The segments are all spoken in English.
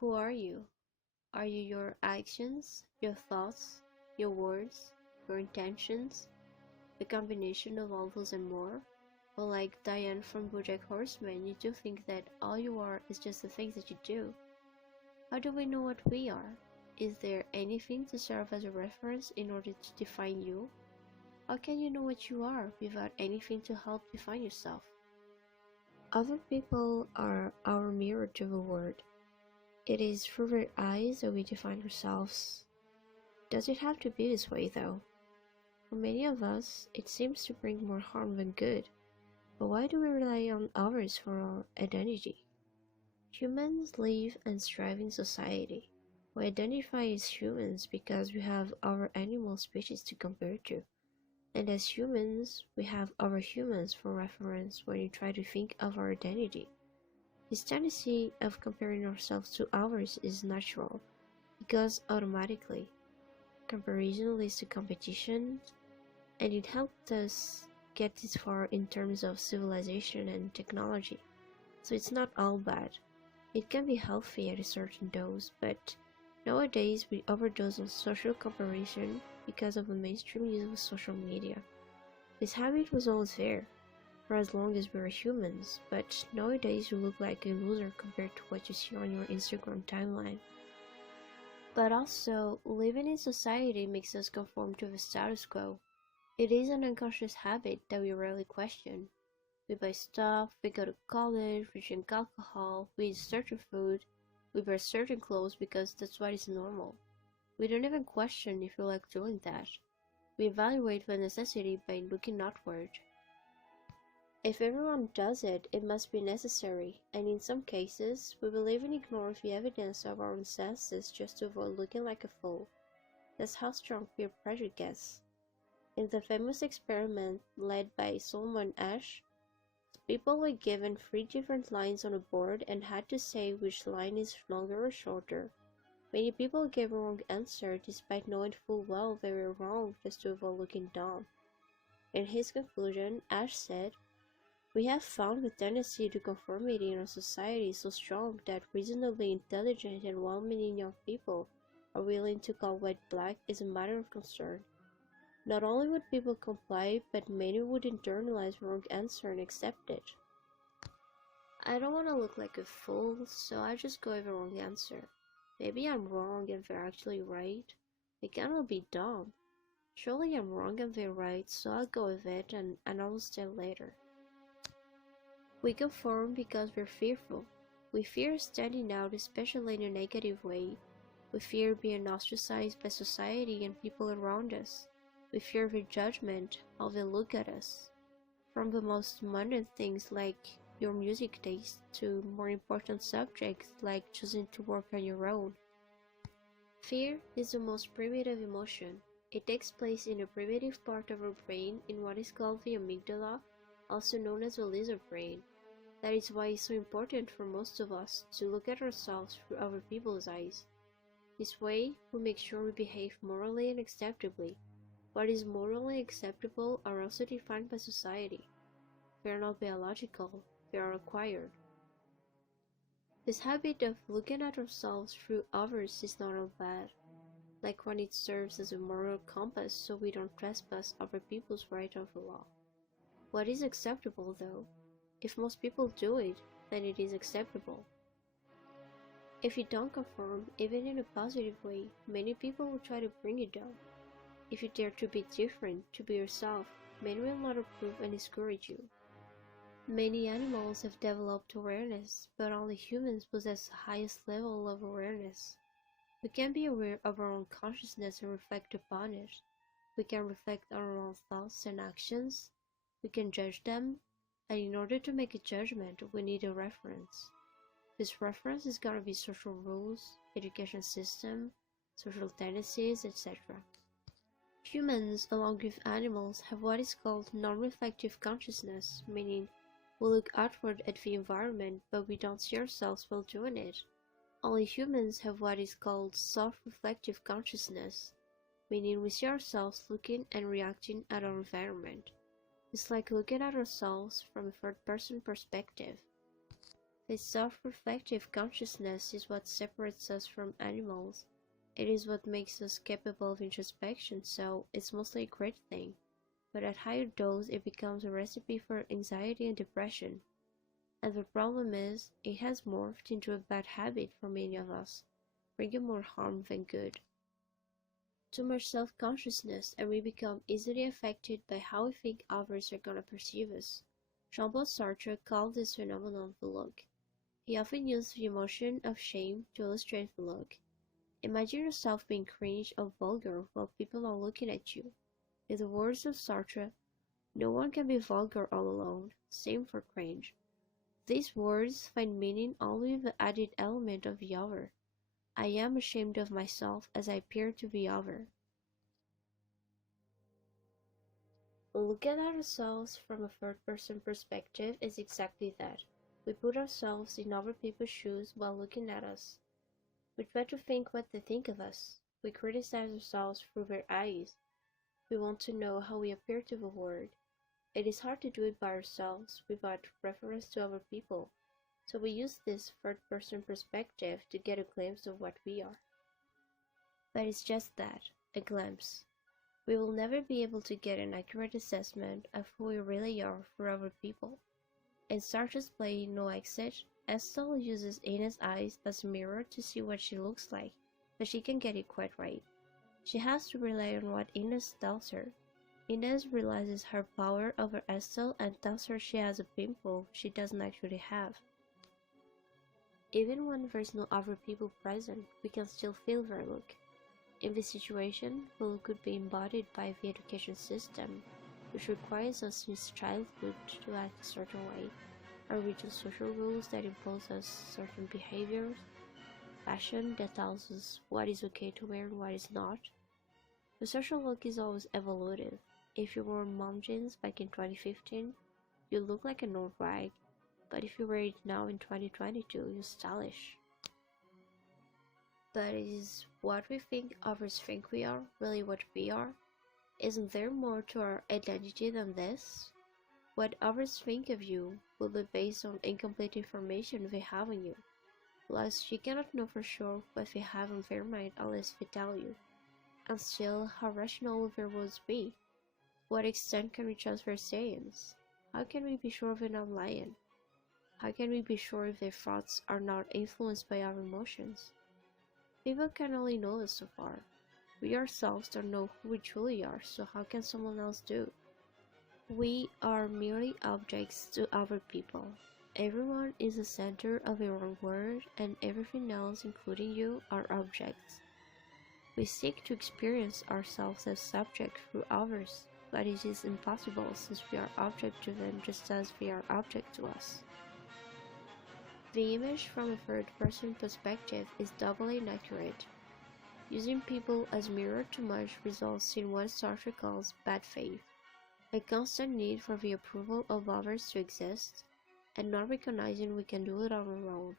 Who are you? Are you your actions, your thoughts, your words, your intentions, a combination of all those and more? Or like Diane from BoJack Horseman, you do think that all you are is just the things that you do. How do we know what we are? Is there anything to serve as a reference in order to define you? How can you know what you are without anything to help define yourself? Other people are our mirror to the world. It is through their eyes that we define ourselves. Does it have to be this way though? For many of us, it seems to bring more harm than good. But why do we rely on others for our identity? Humans live and strive in society. We identify as humans because we have other animal species to compare to. And as humans, we have other humans for reference when you try to think of our identity. This tendency of comparing ourselves to others is natural, because automatically, comparison leads to competition, and it helped us get this far in terms of civilization and technology. So it's not all bad. It can be healthy at a certain dose, but nowadays we overdose on social comparison because of the mainstream use of social media. This habit was always there, for as long as we were humans, but nowadays you look like a loser compared to what you see on your Instagram timeline. But also, living in society makes us conform to the status quo. It is an unconscious habit that we rarely question. We buy stuff, we go to college, we drink alcohol, we eat certain food, we wear certain clothes because that's what is normal. We don't even question if we like doing that. We evaluate the necessity by looking outward. If everyone does it, it must be necessary, and in some cases, we will even ignore the evidence of our own senses just to avoid looking like a fool. That's how strong peer pressure gets. In the famous experiment led by Solomon Asch, people were given 3 different lines on a board and had to say which line is longer or shorter. Many people gave a wrong answer despite knowing full well they were wrong just to avoid looking dumb. In his conclusion, Asch said, "We have found the tendency to conformity in our society so strong that reasonably intelligent and well-meaning young people are willing to call white black is a matter of concern. Not only would people comply, but many would internalize the wrong answer and accept it." I don't want to look like a fool, so I just go with the wrong answer. Maybe I'm wrong and they're actually right. It cannot be dumb. Surely I'm wrong and they're right, so I'll go with it and I'll stay later. We conform because we're fearful. We fear standing out, especially in a negative way. We fear being ostracized by society and people around us. We fear their judgment, how they look at us. From the most mundane things like your music taste to more important subjects like choosing to work on your own. Fear is the most primitive emotion. It takes place in a primitive part of our brain in what is called the amygdala, also known as the lizard brain. That is why it's so important for most of us to look at ourselves through other people's eyes. This way, we make sure we behave morally and acceptably. What is morally acceptable are also defined by society. They are not biological, they are acquired. This habit of looking at ourselves through others is not all bad, like when it serves as a moral compass so we don't trespass other people's right of the law. What is acceptable though? If most people do it, then it is acceptable. If you don't conform, even in a positive way, many people will try to bring you down. If you dare to be different, to be yourself, many will not approve and discourage you. Many animals have developed awareness, but only humans possess the highest level of awareness. We can be aware of our own consciousness and reflect upon it. We can reflect on our own thoughts and actions. We can judge them, and in order to make a judgment, we need a reference. This reference is going to be social rules, education system, social tendencies, etc. Humans, along with animals, have what is called non-reflective consciousness, meaning we look outward at the environment, but we don't see ourselves while doing it. Only humans have what is called self-reflective consciousness, meaning we see ourselves looking and reacting at our environment. It's like looking at ourselves from a third-person perspective. This self-reflective consciousness is what separates us from animals. It is what makes us capable of introspection, so it's mostly a great thing. But at higher dose, it becomes a recipe for anxiety and depression. And the problem is, it has morphed into a bad habit for many of us, bringing more harm than good. Too much self-consciousness, and we become easily affected by how we think others are gonna perceive us. Jean-Paul Sartre called this phenomenon the look. He often used the emotion of shame to illustrate the look. Imagine yourself being cringe or vulgar while people are looking at you. In the words of Sartre, no one can be vulgar all alone, same for cringe. These words find meaning only with the added element of the other. I am ashamed of myself as I appear to the other. Looking at ourselves from a third-person perspective is exactly that. We put ourselves in other people's shoes while looking at us. We try to think what they think of us. We criticize ourselves through their eyes. We want to know how we appear to the world. It is hard to do it by ourselves without reference to other people, so we use this third-person perspective to get a glimpse of what we are. But it's just that, a glimpse. We will never be able to get an accurate assessment of who we really are for other people. In Sartre's play No Exit, Estelle uses Ina's eyes as a mirror to see what she looks like, but she can get it quite right. She has to rely on what Inez tells her. Inez realizes her power over Estelle and tells her she has a pimple she doesn't actually have. Even when there's no other people present, we can still feel their look. In this situation, the look could be embodied by the education system, which requires us since childhood to act a certain way, or rigid social rules that impose us certain behaviors, fashion that tells us what is okay to wear and what is not. The social look is always evolutive. If you wore mom jeans back in 2015, you look like an old rag, but if you wear it now in 2022, you're stylish. But is what we think others think we are really what we are? Isn't there more to our identity than this? What others think of you will be based on incomplete information they have on you. Plus, you cannot know for sure what they have on their mind unless they tell you. And still, how rational will their words be? What extent can we trust their sayings? How can we be sure they're not lying? How can we be sure if their thoughts are not influenced by our emotions? People can only know us so far. We ourselves don't know who we truly are, so how can someone else do? We are merely objects to other people. Everyone is the center of their own world, and everything else, including you, are objects. We seek to experience ourselves as subject through others, but it is impossible since we are object to them just as they are object to us. The image from a third-person perspective is doubly inaccurate. Using people as mirror too much results in what Sartre calls bad faith, a constant need for the approval of others to exist, and not recognizing we can do it on our own.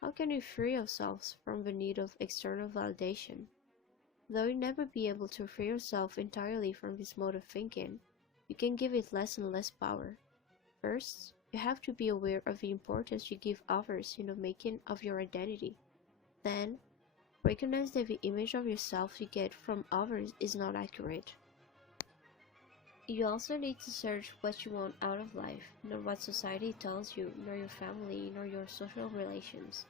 How can we free ourselves from the need of external validation? Though you'll never be able to free yourself entirely from this mode of thinking, you can give it less and less power. First, you have to be aware of the importance you give others in the making of your identity. Then, recognize that the image of yourself you get from others is not accurate. You also need to search what you want out of life, not what society tells you, nor your family, nor your social relations.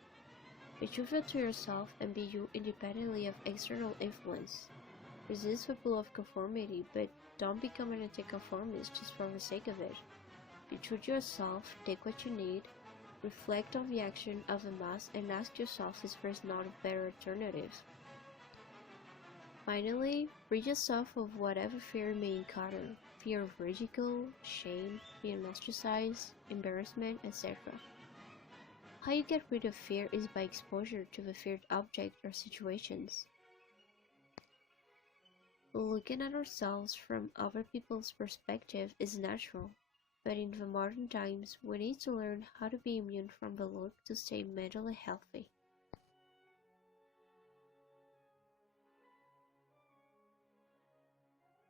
Be truthful to yourself and be you independently of external influence. Resist the pull of conformity, but don't become an anti-conformist just for the sake of it. Be true to yourself, take what you need, reflect on the action of the mass, and ask yourself if there is not a better alternative. Finally, rid yourself of whatever fear you may encounter, fear of ridicule, shame, being ostracized, embarrassment, etc. How you get rid of fear is by exposure to the feared object or situations. Looking at ourselves from other people's perspective is natural, but in the modern times we need to learn how to be immune from the look to stay mentally healthy.